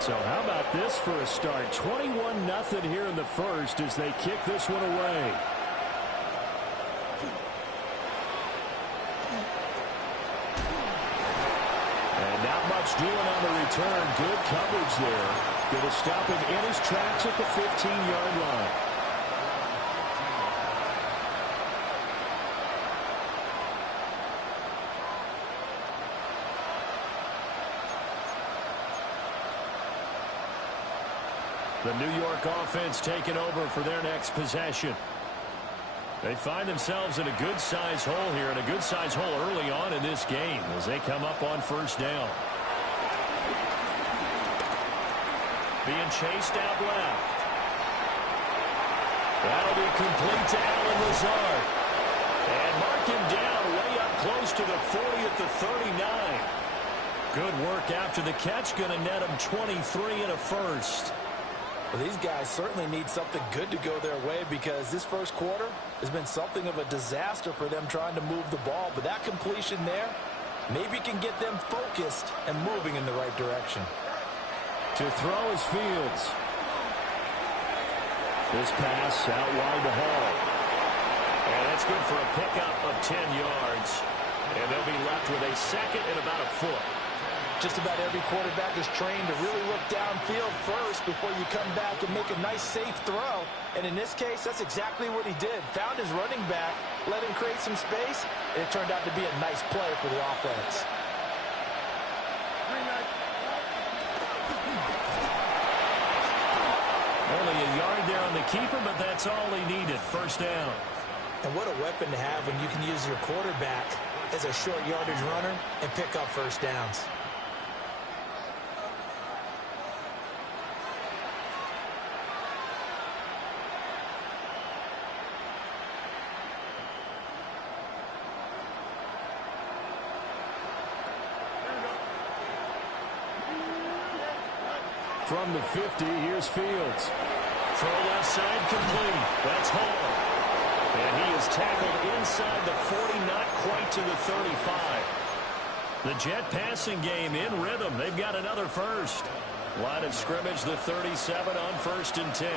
So how about this for a start? 21-0 here in the first as they kick this one away. And not much doing on the return. Good coverage there. Going to stop him in his tracks at the 15-yard line. The New York offense taking over for their next possession. They find themselves in a good-sized hole here, and a good-sized hole early on in this game as they come up on first down. Being chased out left. That'll be complete to Allen Lazard. And mark him down way up close to the 40 at the 39. Good work after the catch. Going to net him 23 and a first. Well, these guys certainly need something good to go their way because this first quarter has been something of a disaster for them trying to move the ball. But that completion there maybe can get them focused and moving in the right direction. To throw is Fields. This pass out wide to Hall. And that's good for a pickup of 10 yards. And they'll be left with a second and about a foot. Just about every quarterback is trained to really look downfield first before you come back and make a nice, safe throw. And in this case, that's exactly what he did. Found his running back, let him create some space, and it turned out to be a nice play for the offense. Only a yard there on the keeper, but that's all he needed. First down. And what a weapon to have when you can use your quarterback as a short yardage runner and pick up first downs. From the 50, here's Fields. Throw left side complete. That's Hall. And he is tackled inside the 40, not quite to the 35. The Jet passing game in rhythm. They've got another first. Line of scrimmage, the 37 on 1st and 10.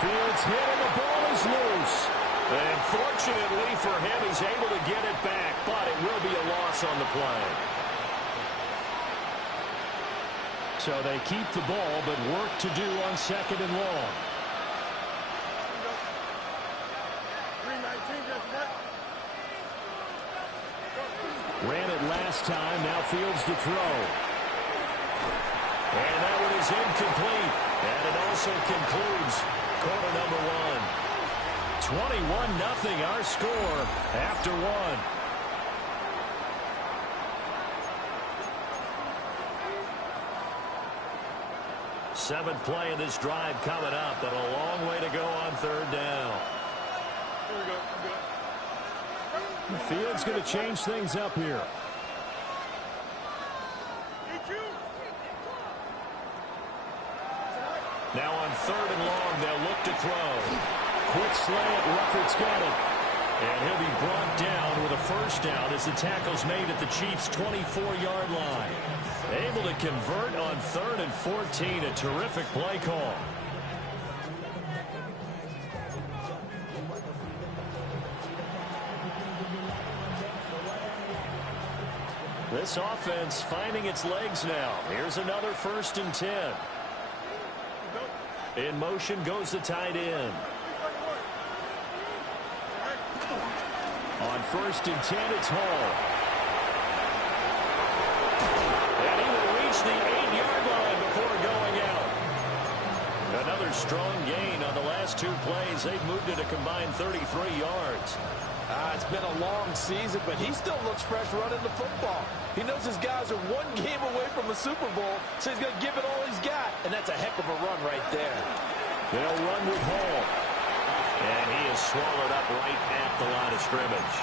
Fields hit and the ball is loose. And fortunately for him, he's able to get it back, but it will be a loss on the play. So they keep the ball, but work to do on 2nd and long. Ran it last time, now Fields to throw. And that one is incomplete. And it also concludes quarter number 1. 21-0 our score after 1. Seventh play of this drive coming up, but a long way to go on 3rd down. The Field's going to change things up here. Now on 3rd and long, they'll look to throw. Quick slant, Rufford's got it. And he'll be brought down with a first down as the tackle's made at the Chiefs' 24-yard line. Able to convert on 3rd and 14, a terrific play call. This offense finding its legs now. Here's another 1st and 10. In motion goes the tight end. On 1st and 10, it's Hall. And he will reach the 8-yard line before going out. Another strong gain on the last 2 plays. They've moved it a combined 33 yards. It's been a long season, but he still looks fresh running the football. He knows his guys are 1 game away from a Super Bowl, so he's going to give it all he's got. And that's a heck of a run right there. They'll run with Hall. And he is swallowed up right at the line of scrimmage.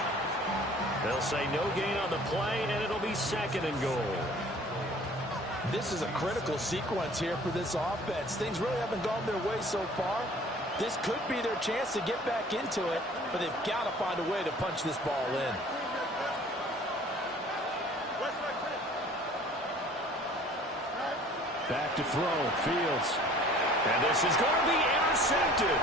They'll say no gain on the play, and it'll be 2nd and goal. This is a critical sequence here for this offense. Things really haven't gone their way so far. This could be their chance to get back into it, but they've got to find a way to punch this ball in. Back to throw, Fields. And this is going to be intercepted.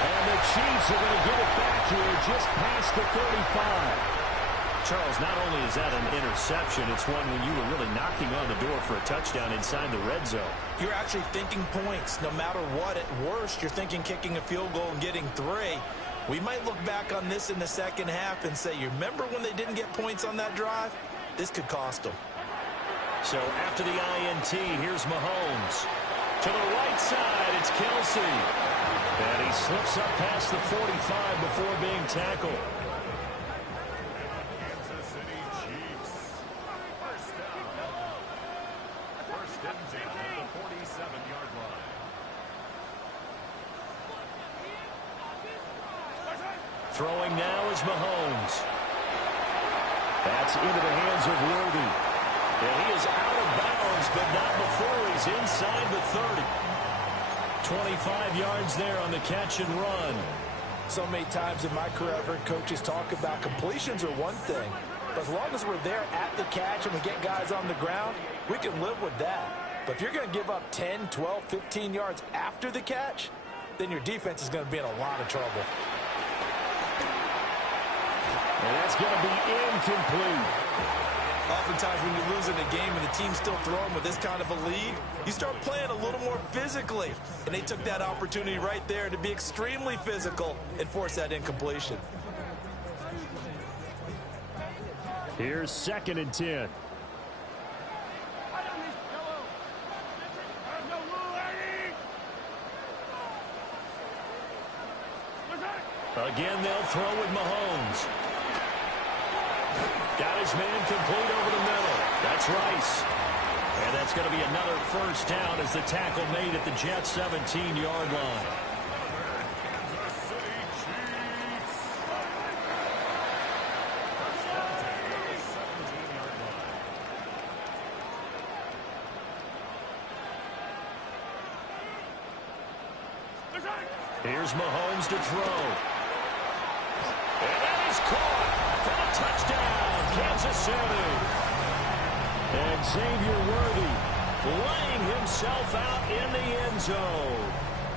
And the Chiefs are going to get it back here just past the 35. Charles, not only is that an interception, it's one when you were really knocking on the door for a touchdown inside the red zone. You're actually thinking points. No matter what, at worst, you're thinking kicking a field goal and getting 3. We might look back on this in the second half and say, you remember when they didn't get points on that drive? This could cost them. So after the INT, here's Mahomes. To the right side, it's Kelsey. And he slips up past the 45 before being tackled. Throwing now is Mahomes. That's into the hands of Worthy. And he is out of bounds, but not before he's inside the 30. 25 yards there on the catch and run. So many times in my career, I've heard coaches talk about completions are one thing. But as long as we're there at the catch and we get guys on the ground, we can live with that. But if you're going to give up 10, 12, 15 yards after the catch, then your defense is going to be in a lot of trouble. And that's going to be incomplete. Oftentimes when you're losing a game and the team's still throwing with this kind of a lead, you start playing a little more physically. And they took that opportunity right there to be extremely physical and force that incompletion. Here's 2nd and 10. Again, they'll throw with Mahomes. Got his man complete over the middle. That's Rice. And that's going to be another first down as the tackle made at the Jets' 17-yard line. Here's Mahomes to throw. And that is caught for the touchdown, Kansas City. And Xavier Worthy laying himself out in the end zone.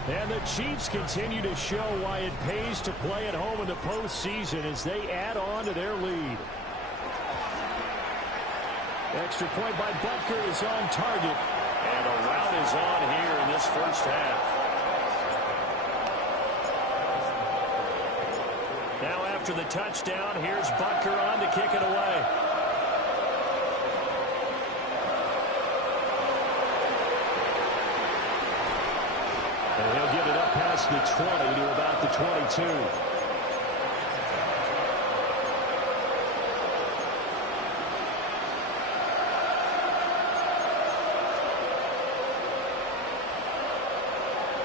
And the Chiefs continue to show why it pays to play at home in the postseason as they add on to their lead. Extra point by Butker is on target. And a rout is on here in this first half. Now after the touchdown, here's Butker on to kick it away. And he'll get it up past the 20 to about the 22.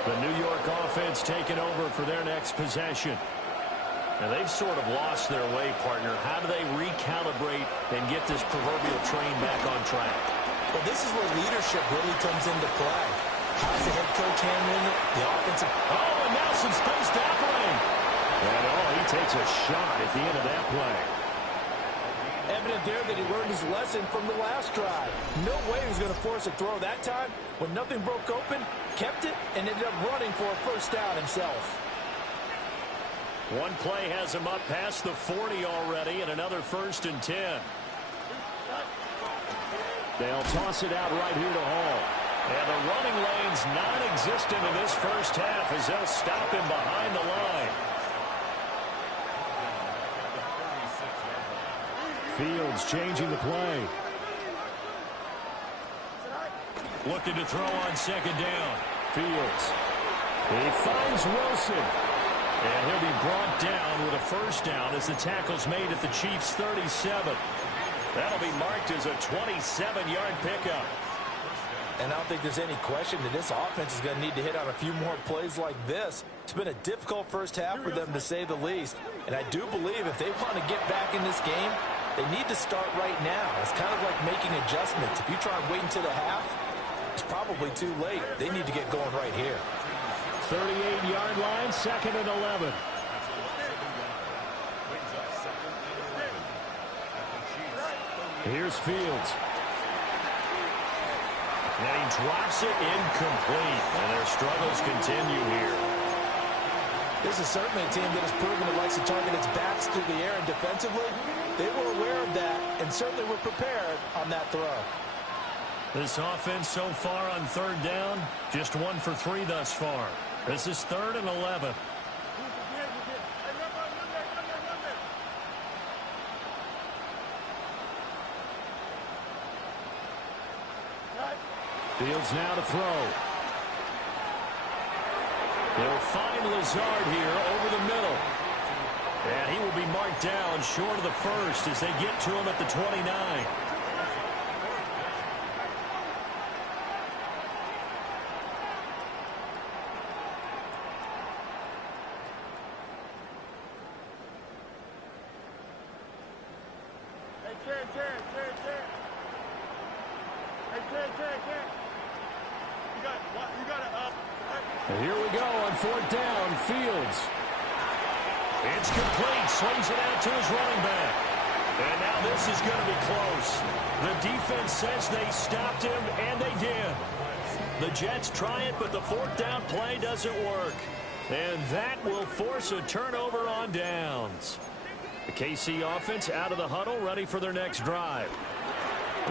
The New York offense taking over for their next possession. And they've sort of lost their way, partner. How do they recalibrate and get this proverbial train back on track? Well, this is where leadership really comes into play. How's the head coach handling it? The offensive... Oh, and now some space to operate. And he takes a shot at the end of that play. Evident there that he learned his lesson from the last drive. No way he was going to force a throw that time. When nothing broke open, kept it, and ended up running for a first down himself. One play has him up past the 40 already, and another 1st and 10. They'll toss it out right here to Hall. And the running lane's non-existent in this first half as they'll stop him behind the line. Fields changing the play. Looking to throw on 2nd down. Fields. He finds Wilson. And he'll be brought down with a first down as the tackle's made at the Chiefs' 37. That'll be marked as a 27-yard pickup. And I don't think there's any question that this offense is going to need to hit on a few more plays like this. It's been a difficult first half for them, to say the least. And I do believe if they want to get back in this game, they need to start right now. It's kind of like making adjustments. If you try and wait until the half, It's probably too late. They need to get going right here. 38-yard line, 2nd and 11. Here's Fields. And he drops it incomplete. And their struggles continue here. This is certainly a team that has proven it likes to target its backs through the air, and defensively, they were aware of that and certainly were prepared on that throw. This offense so far on 3rd down, just 1 for 3 thus far. This is 3rd and 11. Fields now to throw. He'll find Lazard here over the middle. And he will be marked down short of the first as they get to him at the 29. Here we go on 4th down. Fields. It's complete. Swings it out to his running back. And now this is going to be close. The defense says they stopped him, and they did. The Jets try it, but the 4th down play doesn't work. And that will force a turnover on downs. The KC offense out of the huddle, ready for their next drive.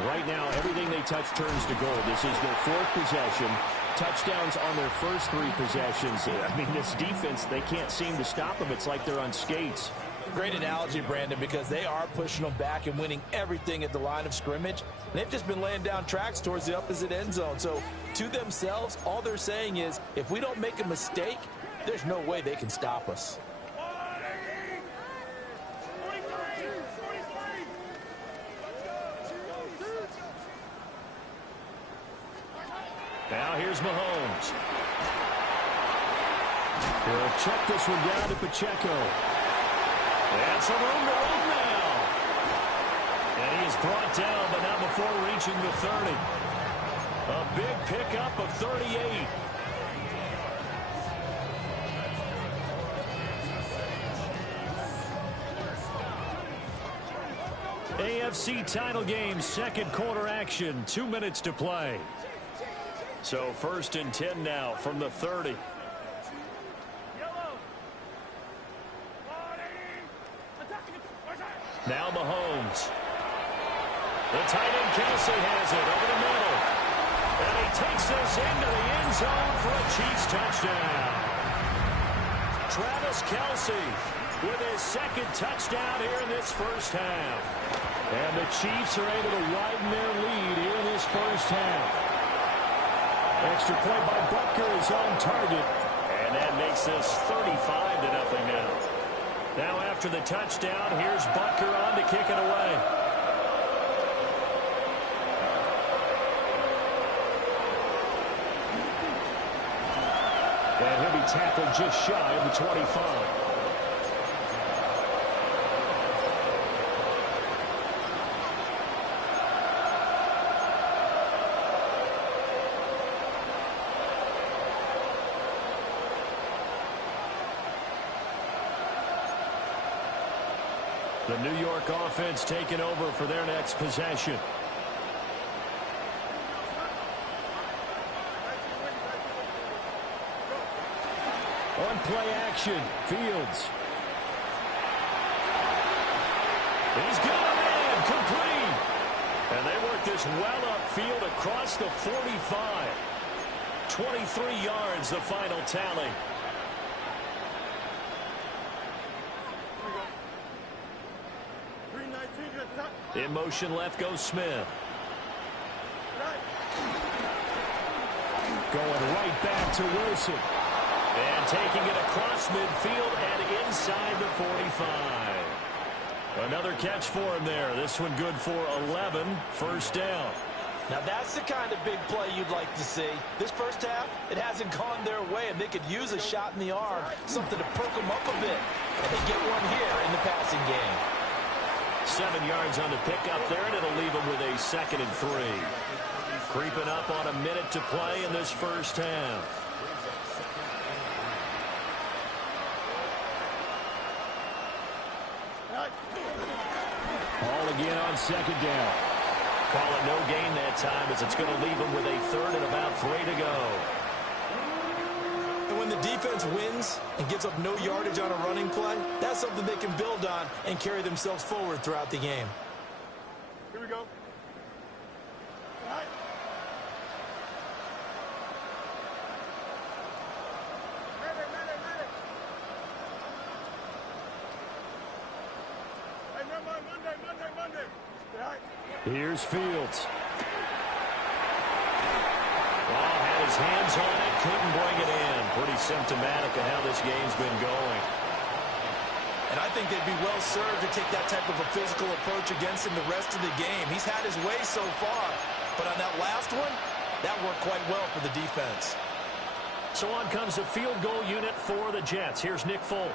Right now, everything they touch turns to gold. This is their 4th possession. Touchdowns on their first 3 possessions. I mean, this defense, they can't seem to stop them. It's like they're on skates. Great analogy, Brandon, because they are pushing them back and winning everything at the line of scrimmage. They've just been laying down tracks towards the opposite end zone. So, to themselves, all they're saying is, if we don't make a mistake, there's no way they can stop us. Now here's Mahomes. He'll check this one down to Pacheco. And some room to run now. And he is brought down, but not before reaching the 30. A big pickup of 38. AFC title game, 2nd quarter action, 2 minutes to play. So 1st and 10 now from the 30. Now Mahomes. The tight end Kelsey has it over the middle. And he takes this into the end zone for a Chiefs touchdown. Travis Kelsey with his 2nd touchdown here in this first half. And the Chiefs are able to widen their lead here in this first half. Extra point by Butker is on target. And that makes this 35-0 now. Now after the touchdown, here's Butker on to kick it away. And he'll be tackled just shy of the 25. The New York offense taking over for their next possession. On play action, Fields. He's got a man, complete. And they work this well upfield across the 45. 23 yards, the final tally. In motion left goes Smith. Going right back to Wilson. And taking it across midfield and inside the 45. Another catch for him there. This one good for 11. First down. Now that's the kind of big play you'd like to see. This first half, it hasn't gone their way, and they could use a shot in the arm, something to perk them up a bit. And they get one here in the passing game. 7 yards on the pickup there, and it'll leave them with a 2nd and 3. Creeping up on a minute to play in this first half. Ball again on second down. Call it no gain that time as it's going to leave them with a third and about 3 to go. And when the defense wins and gives up no yardage on a running play, that's something they can build on and carry themselves forward throughout the game. Here we go. Monday. Here's Fields. Ball had his hands on it, couldn't bring it in. Pretty symptomatic of how this game's been going. And I think they'd be well served to take that type of a physical approach against him the rest of the game. He's had his way so far, but on that last one, that worked quite well for the defense. So on comes a field goal unit for the Jets. Here's Nick Folk.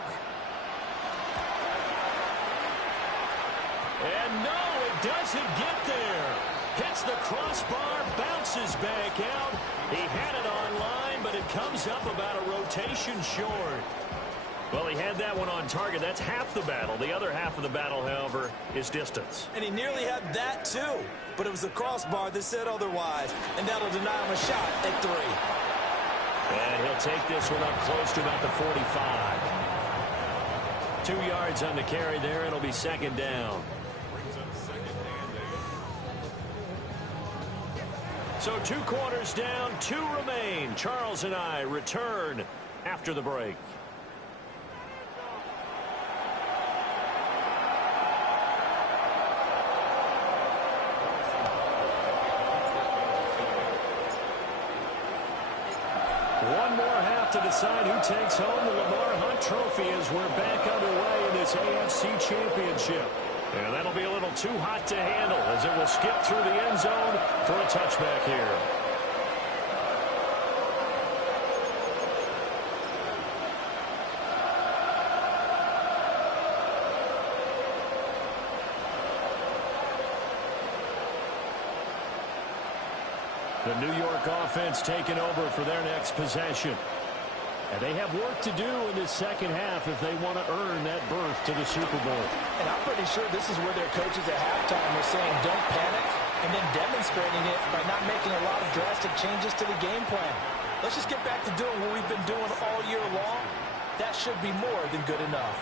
And no, it doesn't get there. Hits the crossbar, bounces back out. He had it on line, but it comes up about a rotation short. Well, he had that one on target. That's half the battle. The other half of the battle, however, is distance. And he nearly had that, too. But it was the crossbar that said otherwise. And that'll deny him a shot at 3. And he'll take this one up close to about the 45. 2 yards on the carry there. It'll be second down. So 2 quarters down, 2 remain. Charles and I return after the break. One more half to decide who takes home the Lamar Hunt Trophy as we're back underway in this AFC Championship. And that'll be a little too hot to handle as it will skip through the end zone for a touchback here. The New York offense taking over for their next possession. And they have work to do in this second half if they want to earn that berth to the Super Bowl. And I'm pretty sure this is where their coaches at halftime were saying don't panic, and then demonstrating it by not making a lot of drastic changes to the game plan. Let's just get back to doing what we've been doing all year long. That should be more than good enough.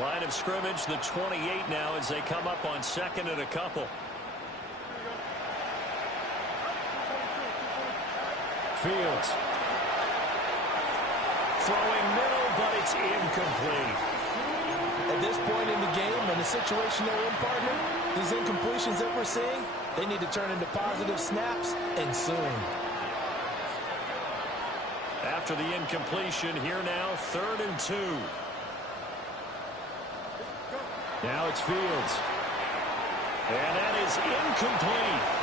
Line of scrimmage, the 28 now as they come up on second and a couple. Fields. Throwing middle, but it's incomplete. At this point in the game, in the situation they're in, partner, these incompletions that we're seeing, they need to turn into positive snaps, and soon. After the incompletion, here now, 3rd and 2. Now it's Fields. And that is incomplete.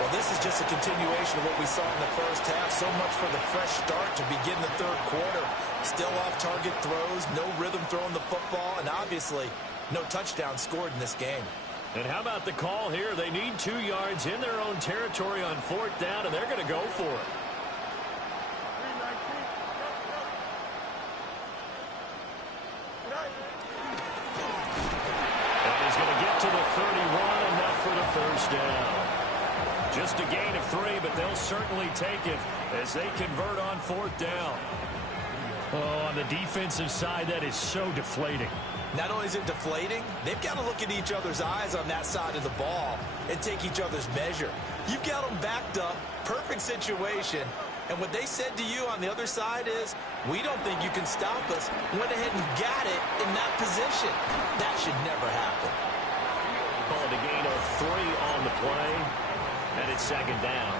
Well, this is just a continuation of what we saw in the first half. So much for the fresh start to begin the 3rd quarter. Still off-target throws, no rhythm throwing the football, and obviously no touchdown scored in this game. And how about the call here? They need 2 yards in their own territory on 4th down, and they're going to go for it. And he's going to get to the 31, enough for the first down. Just a gain of 3, but they'll certainly take it as they convert on 4th down. Oh, on the defensive side, that is so deflating. Not only is it deflating, they've got to look at each other's eyes on that side of the ball and take each other's measure. You've got them backed up, perfect situation, and what they said to you on the other side is, we don't think you can stop us. Went ahead and got it in that position. That should never happen. Called a gain of 3 on the play. And it's second down.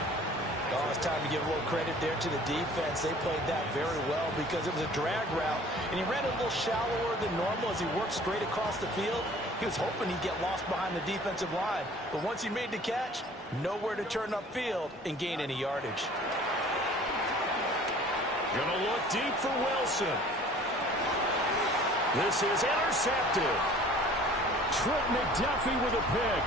Oh, it's time to give a little credit there to the defense. They played that very well because it was a drag route, and he ran a little shallower than normal as he worked straight across the field. He was hoping he'd get lost behind the defensive line, but once he made the catch, nowhere to turn upfield and gain any yardage. Gonna look deep for Wilson. This is intercepted. Trent McDuffie with a pick.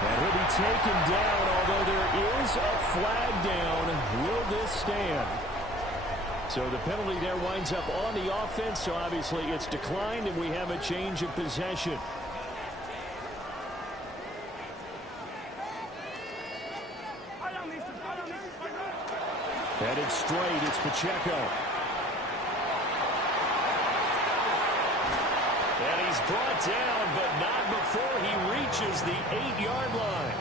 And he'll be taken down, although there is a flag down. Will this stand? So the penalty there winds up on the offense, so obviously it's declined, and we have a change of possession. Headed straight, it's Pacheco. And he's brought down, but not before he reaches the 8-yard line.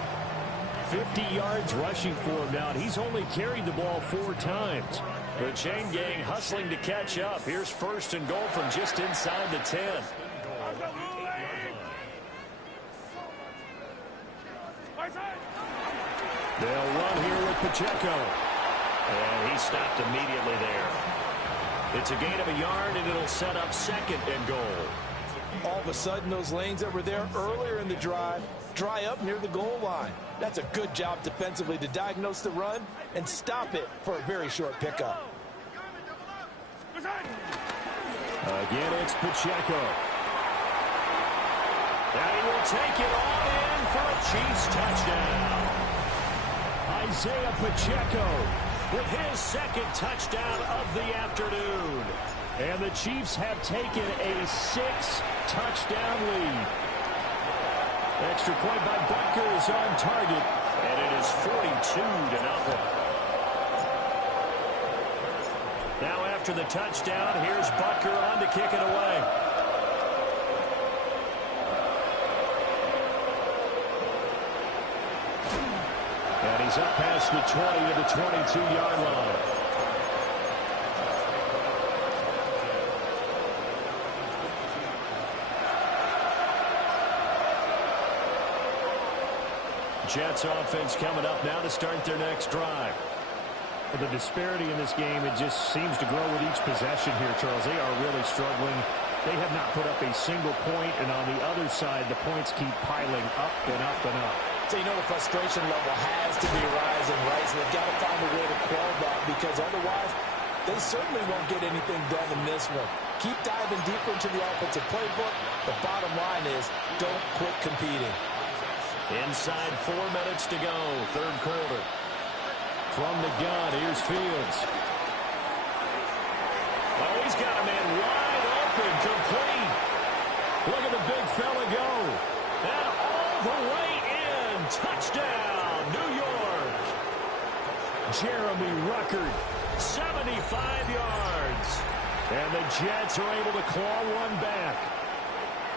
50 yards rushing for him now, and he's only carried the ball 4 times. The chain gang hustling to catch up. Here's 1st and goal from just inside the 10. They'll run here with Pacheco. And he stopped immediately there. It's a gain of a yard, and it'll set up 2nd and goal. All of a sudden, those lanes that were there earlier in the drive dry up near the goal line. That's a good job defensively to diagnose the run and stop it for a very short pickup. Again, it's Pacheco. And he will take it all in for a Chiefs touchdown. Isaiah Pacheco with his 2nd touchdown of the afternoon. And the Chiefs have taken a 6-touchdown lead. Extra point by Butker is on target. And it is 42-0. Now after the touchdown, here's Butker on to kick it away. And he's up past the 20 to the 22-yard line. Jets offense coming up now to start their next drive. The disparity in this game, it just seems to grow with each possession here, Charles. They are really struggling. They have not put up a single point, and on the other side, the points keep piling up and up and up. So, you know, the frustration level has to be rising, right? So they've got to find a way to quell that, because otherwise they certainly won't get anything done in this one. Keep diving deeper into the offensive playbook. The bottom line is don't quit competing. Inside 4 minutes to go, 3rd quarter. From the gun, here's Fields. Oh, he's got a man wide open, complete. Look at the big fella go. And all the way in. Touchdown, New York. Jeremy Ruckert, 75 yards. And the Jets are able to claw one back.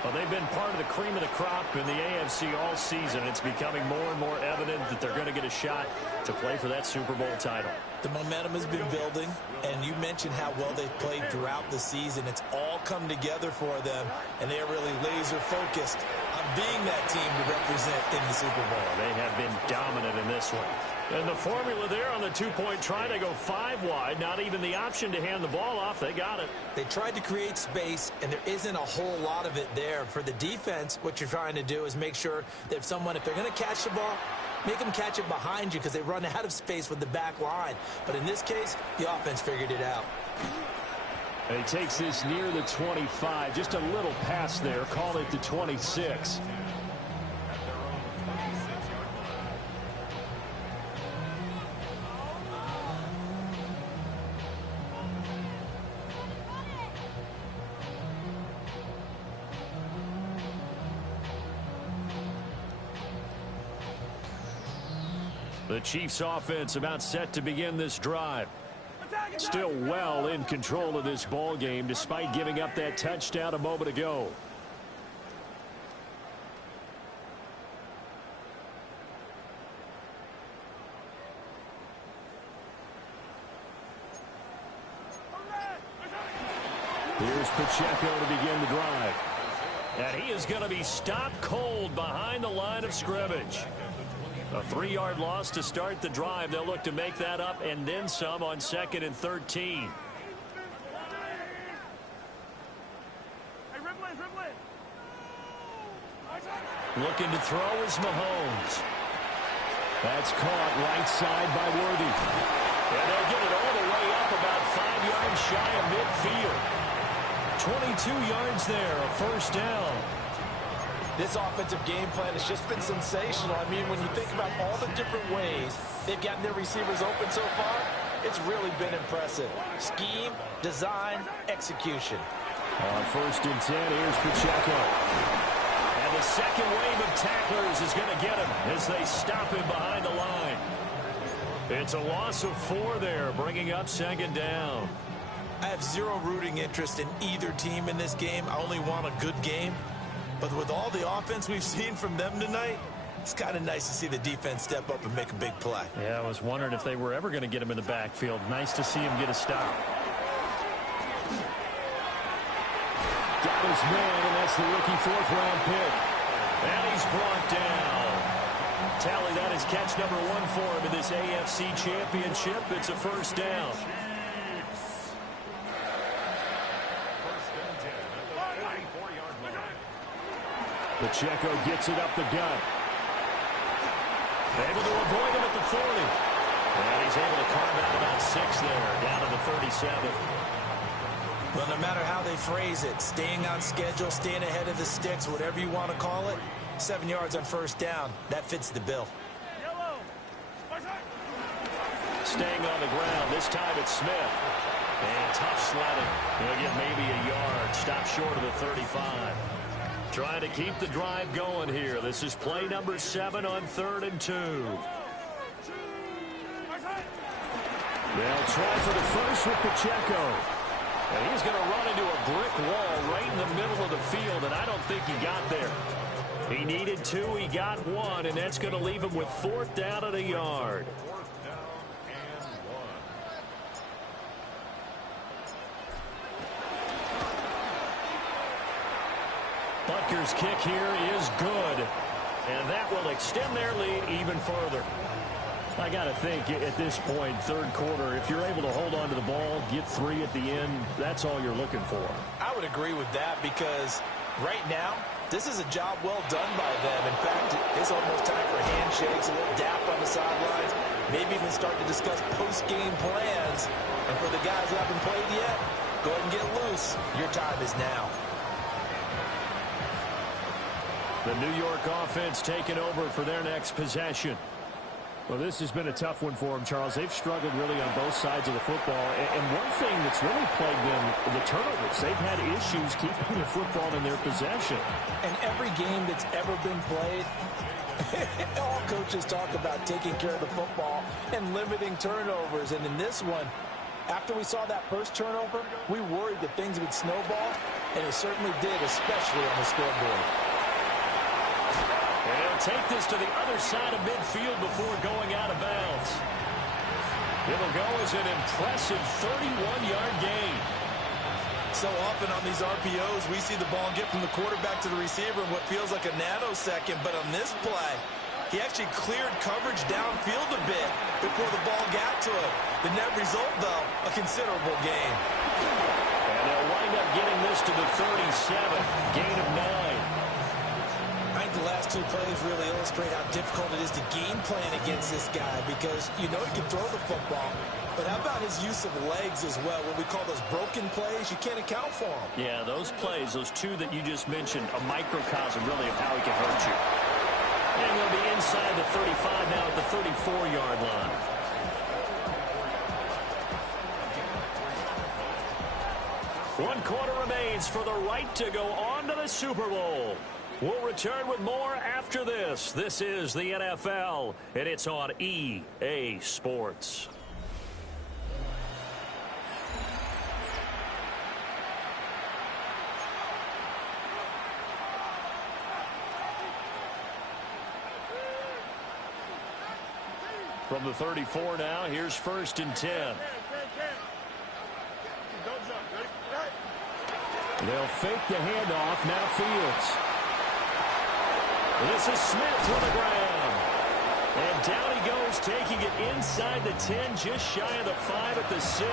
Well, they've been part of the cream of the crop in the AFC all season. It's becoming more and more evident that they're going to get a shot to play for that Super Bowl title. The momentum has been building, and you mentioned how well they've played throughout the season. It's all come together for them, and they are really laser-focused on being that team to represent in the Super Bowl. They have been dominant in this one. And the formula there on the 2-point try, they go 5 wide. Not even the option to hand the ball off. They got it. They tried to create space, and there isn't a whole lot of it there. For the defense, what you're trying to do is make sure that if they're going to catch the ball, make them catch it behind you, because they run out of space with the back line. But in this case, the offense figured it out. And he takes this near the 25. Just a little pass there. Call it the 26. The Chiefs offense about set to begin this drive. Still well in control of this ball game despite giving up that touchdown a moment ago. Here's Pacheco to begin the drive. And he is going to be stopped cold behind the line of scrimmage. A 3-yard loss to start the drive. They'll look to make that up and then some on 2nd and 13. Looking to throw is Mahomes. That's caught right side by Worthy. And they'll get it all the way up about 5 yards shy of midfield. 22 yards there, a first down. This offensive game plan has just been sensational. I mean, when you think about all the different ways they've gotten their receivers open so far, it's really been impressive. Scheme, design, execution. On 1st and 10, here's Pacheco. And the second wave of tacklers is going to get him as they stop him behind the line. It's a loss of 4 there, bringing up 2nd down. I have zero rooting interest in either team in this game. I only want a good game. But with all the offense we've seen from them tonight, it's kind of nice to see the defense step up and make a big play. Yeah, I was wondering if they were ever going to get him in the backfield. Nice to see him get a stop. Got his man, and that's the rookie 4th-round pick. And he's brought down. Tally, that is catch number 1 for him in this AFC Championship. It's a 1st down. Pacheco gets it up the gut. Able to avoid him at the 40. And he's able to carve out about 6 there, down to the 37. Well, no matter how they phrase it, staying on schedule, staying ahead of the sticks, whatever you want to call it, 7 yards on 1st down, that fits the bill. Staying on the ground, this time it's Smith. And tough sledding. He'll get maybe a yard, stop short of the 35. Trying to keep the drive going here. This is play number 7 on 3rd and 2. They'll try for the first with Pacheco. And he's going to run into a brick wall right in the middle of the field, and I don't think he got there. He needed 2, he got 1, and that's going to leave him with 4th down and a yard. Butker's kick here is good, and that will extend their lead even further. I got to think at this point, 3rd quarter, if you're able to hold on to the ball, get 3 at the end, that's all you're looking for. I would agree with that because right now, this is a job well done by them. In fact, it's almost time for handshakes, a little dap on the sidelines, maybe even start to discuss post-game plans. And for the guys who haven't played yet, go ahead and get loose. Your time is now. The New York offense taking over for their next possession. Well, this has been a tough one for them, Charles. They've struggled really on both sides of the football. And one thing that's really plagued them, the turnovers. They've had issues keeping the football in their possession. And every game that's ever been played, all coaches talk about taking care of the football and limiting turnovers. And in this one, after we saw that first turnover, we worried that things would snowball, and it certainly did, especially on the scoreboard. And he'll take this to the other side of midfield before going out of bounds. It'll go as an impressive 31-yard gain. So often on these RPOs, we see the ball get from the quarterback to the receiver in what feels like a nanosecond. But on this play, he actually cleared coverage downfield a bit before the ball got to him. The net result, though, a considerable gain. And they'll wind up getting this to the 37, gain of 9. I think the last 2 plays really illustrate how difficult it is to game plan against this guy because you know he can throw the football, but how about his use of legs as well? What we call those broken plays, you can't account for them. Yeah, those plays, those 2 that you just mentioned, a microcosm really of how he can hurt you. And they'll be inside the 35 now at the 34-yard line. One quarter remains for the right to go on to the Super Bowl. We'll return with more after this. This is the NFL, and it's on EA Sports. From the 34 now, here's 1st and 10. They'll fake the handoff, now Fields. This is Smith to the ground. And down he goes, taking it inside the 10, just shy of the 5 at the 6.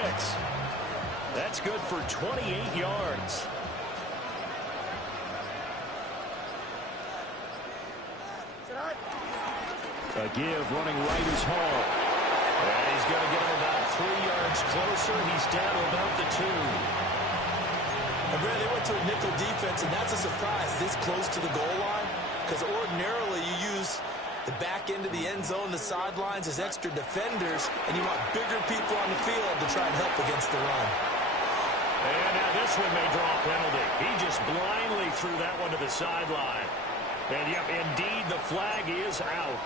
That's good for 28 yards. A give running right is Hall. And he's going to get him about 3 yards closer. He's down to about the 2. And Brad, they went to a nickel defense, and that's a surprise this close to the goal line, because ordinarily you use the back end of the end zone, the sidelines as extra defenders, and you want bigger people on the field to try and help against the run. And now this one may draw a penalty. He just blindly threw that one to the sideline. And, yep, indeed, the flag is out.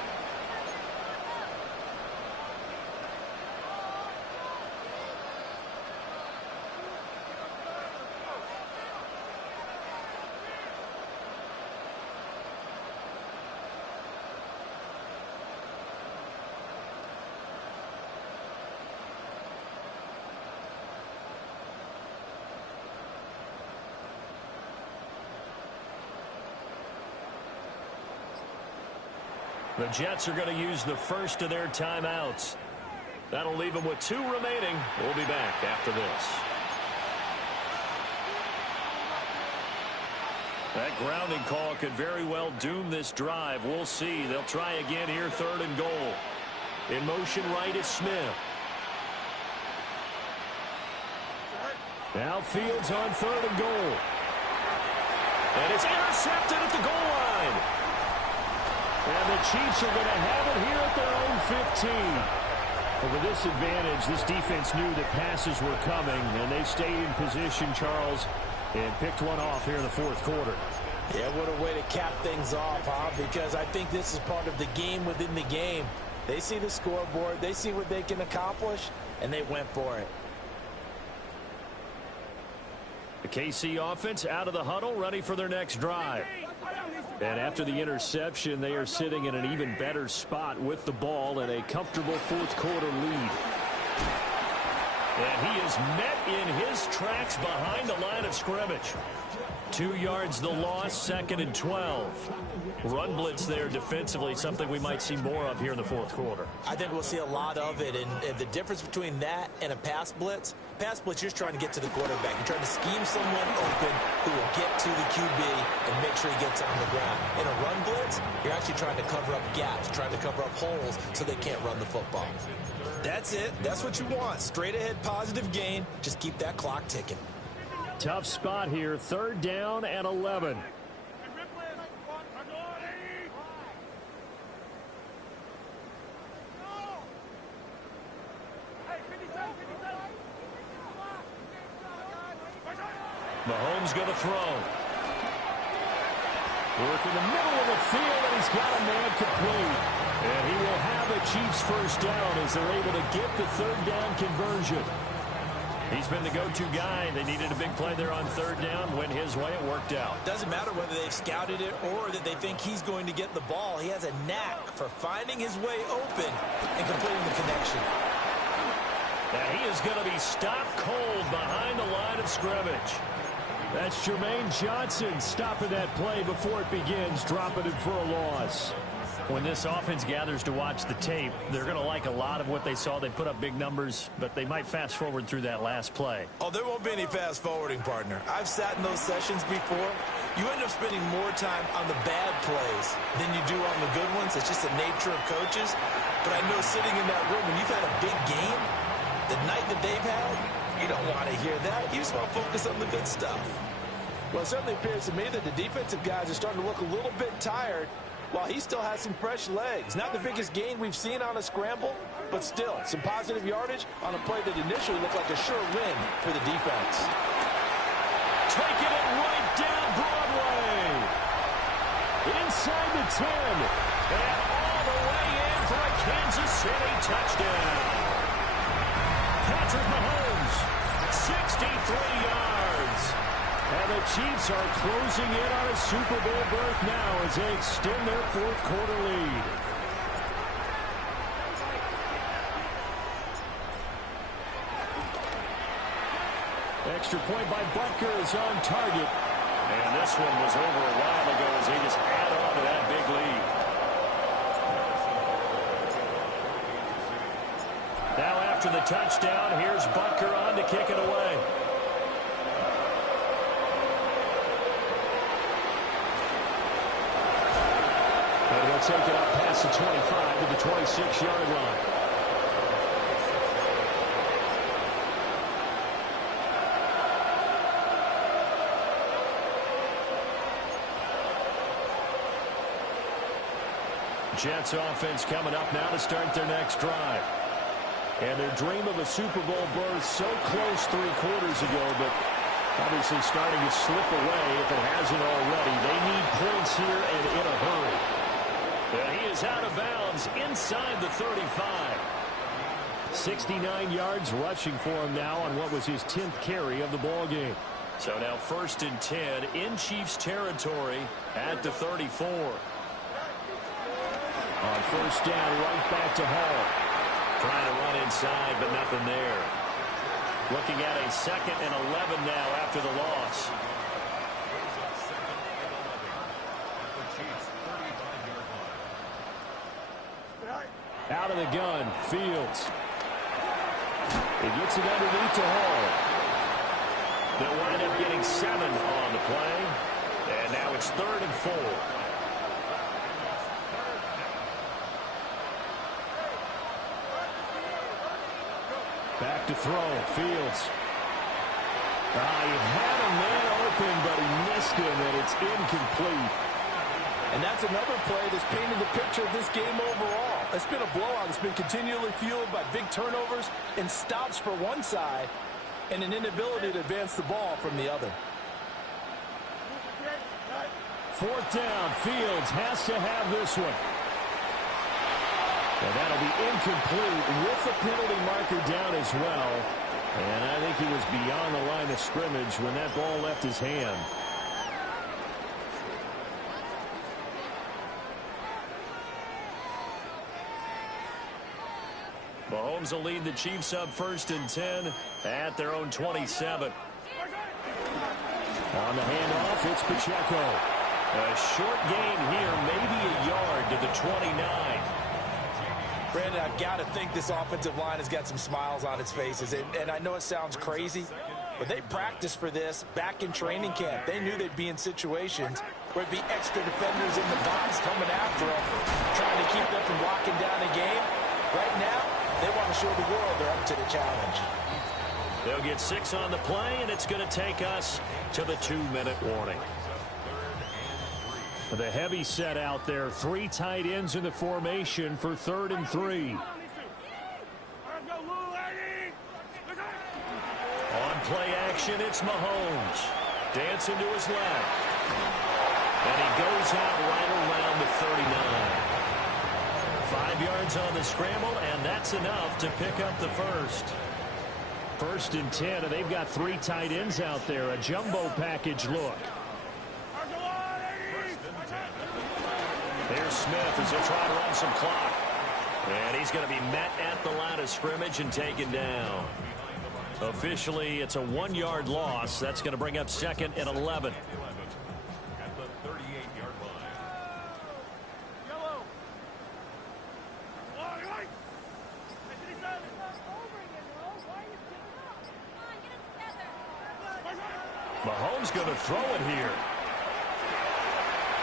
The Jets are going to use the first of their timeouts. That'll leave them with 2 remaining. We'll be back after this. That grounding call could very well doom this drive. We'll see. They'll try again here, 3rd and goal. In motion right is Smith. Now Fields on 3rd and goal. And it's intercepted at the goal line. And the Chiefs are going to have it here at their own 15. But with this advantage, this defense knew that passes were coming, and they stayed in position, Charles, and picked one off here in the 4th quarter. Yeah, what a way to cap things off, huh? Because I think this is part of the game within the game. They see the scoreboard, they see what they can accomplish, and they went for it. The KC offense out of the huddle, ready for their next drive. And after the interception, they are sitting in an even better spot with the ball and a comfortable 4th quarter lead. And he is met in his tracks behind the line of scrimmage. 2 yards the loss, 2nd and 12. Run blitz there defensively, something we might see more of here in the 4th quarter. I think we'll see a lot of it, and the difference between that and a pass blitz, you're just trying to get to the quarterback. You're trying to scheme someone open who will get to the QB and make sure he gets on the ground. In a run blitz, you're actually trying to cover up gaps, trying to cover up holes so they can't run the football. That's it. That's what you want. Straight ahead positive gain. Just keep that clock ticking. Tough spot here, 3rd down and 11. Mahomes going to throw. Work in the middle of the field, and he's got a man complete. And he will have a Chiefs 1st down as they're able to get the 3rd down conversion. He's been the go-to guy. They needed a big play there on 3rd down. Went his way. It worked out. Doesn't matter whether they've scouted it or that they think he's going to get the ball. He has a knack for finding his way open and completing the connection. Now he is going to be stopped cold behind the line of scrimmage. That's Jermaine Johnson stopping that play before it begins, dropping it for a loss. When this offense gathers to watch the tape, they're going to like a lot of what they saw. They put up big numbers, but they might fast forward through that last play. Oh, there won't be any fast forwarding, partner. I've sat in those sessions before. You end up spending more time on the bad plays than you do on the good ones. It's just the nature of coaches. But I know sitting in that room, when you've had a big game, the night that they've had, you don't want to hear that. You just want to focus on the good stuff. Well, it certainly appears to me that the defensive guys are starting to look a little bit tired, while he still has some fresh legs. Not the biggest gain we've seen on a scramble, but still some positive yardage on a play that initially looked like a sure win for the defense. Taking it right down Broadway. Inside the 10. And all the way in for a Kansas City touchdown. Patrick Mahomes, 63 yards. And the Chiefs are closing in on a Super Bowl berth now as they extend their 4th quarter lead. Extra point by Butker is on target. And this one was over a while ago as they just add on to that big lead. Now after the touchdown, here's Butker on to kick it away. And he'll take it up past the 25 to the 26-yard line. Jets offense coming up now to start their next drive. And their dream of a Super Bowl berth so close 3 quarters ago, but obviously starting to slip away if it hasn't already. They need points here and in a hurry. And he is out of bounds inside the 35. 69 yards rushing for him now on what was his 10th carry of the ball game. So now 1st and 10 in Chiefs territory at the 34. On 1st down, right back to Hall. Trying to run inside, but nothing there. Looking at a 2nd and 11 now after the loss. Out of the gun, Fields. He gets it underneath to Hall. They'll wind up getting 7 on the play. And now it's 3rd and 4. Back to throw, Fields. He had a man open, but he missed him, and it's incomplete. And that's another play that's painted the picture of this game overall. It's been a blowout. It's been continually fueled by big turnovers and stops for one side and an inability to advance the ball from the other. 4th down, Fields has to have this one. And that'll be incomplete with the penalty marker down as well. And I think he was beyond the line of scrimmage when that ball left his hand. Mahomes will lead the Chiefs up 1st and 10 at their own 27. On the handoff, it's Pacheco. A short gain here, maybe a yard to the 29. Brandon, I've got to think this offensive line has got some smiles on its faces. And I know it sounds crazy, but they practiced for this back in training camp. They knew they'd be in situations where it'd be extra defenders in the box coming after them, trying to keep them from locking down a game. Right now, they want to show the world they're up to the challenge. They'll get 6 on the play, and it's going to take us to the 2-minute warning. The heavy set out there. 3 tight ends in the formation for 3rd and 3. On play action, it's Mahomes. Dancing to his left. And he goes out right around the 39. 5 yards on the scramble, and that's enough to pick up the first. 1st and 10, and they've got 3 tight ends out there. A jumbo package look. There's Smith as he'll try to run some clock. And he's going to be met at the line of scrimmage and taken down. Officially, it's a 1-yard loss. That's going to bring up 2nd and 11. At the 38-yard line. Yellow. Mahomes going to throw it here.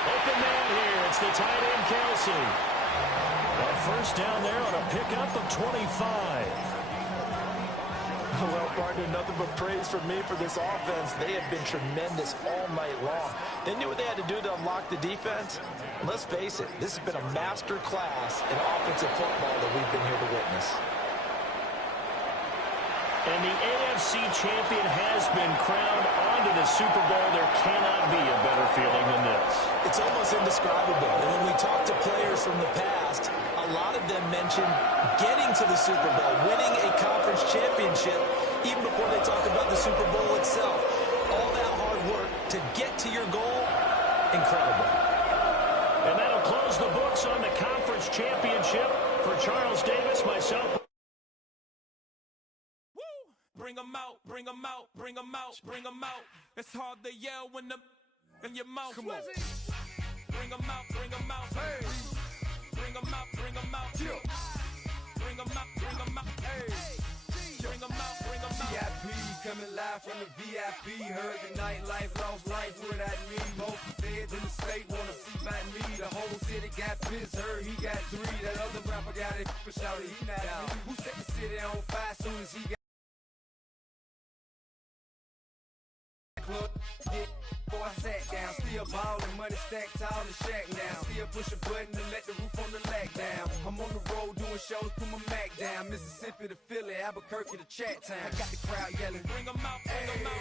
Open man here. It's the tight end, Kelsey. A 1st down there on a pickup of 25. Well, partner, nothing but praise from me for this offense. They have been tremendous all night long. They knew what they had to do to unlock the defense. And let's face it, this has been a master class in offensive football that we've been here to witness. And the AFC champion has been crowned onto the Super Bowl. There cannot be a better feeling than this. It's almost indescribable. And when we talk to players from the past, a lot of them mention getting to the Super Bowl, winning a conference championship, even before they talk about the Super Bowl itself. All that hard work to get to your goal, incredible. And that'll close the books on the conference championship for Charles Davis, myself. Bring them out, bring them out, bring them out, bring them out. It's hard to yell when the in your mouth. Come on. Bring them out, bring them out. Hey. Bring them out, bring them out. Yeah. Bring them out, bring them out. Hey. Bring them out, bring them out. VIP coming live from the VIP. Heard the nightlife, lost life without me. Both feds in the state wanna see about me. The whole city got pissed, heard he got 3. That other rapper got it, but shouted he not out. Who set the city on fire soon as he got club? Yeah, boy, I sat down, still Still ballin', money stacked tall and shack now. Still push a button to let the roof on the lag down. I'm on the road doing shows, put my Mac down. Mississippi to Philly, Albuquerque to Chat Town. I got the crowd yelling, Bring 'em out, bring 'em out.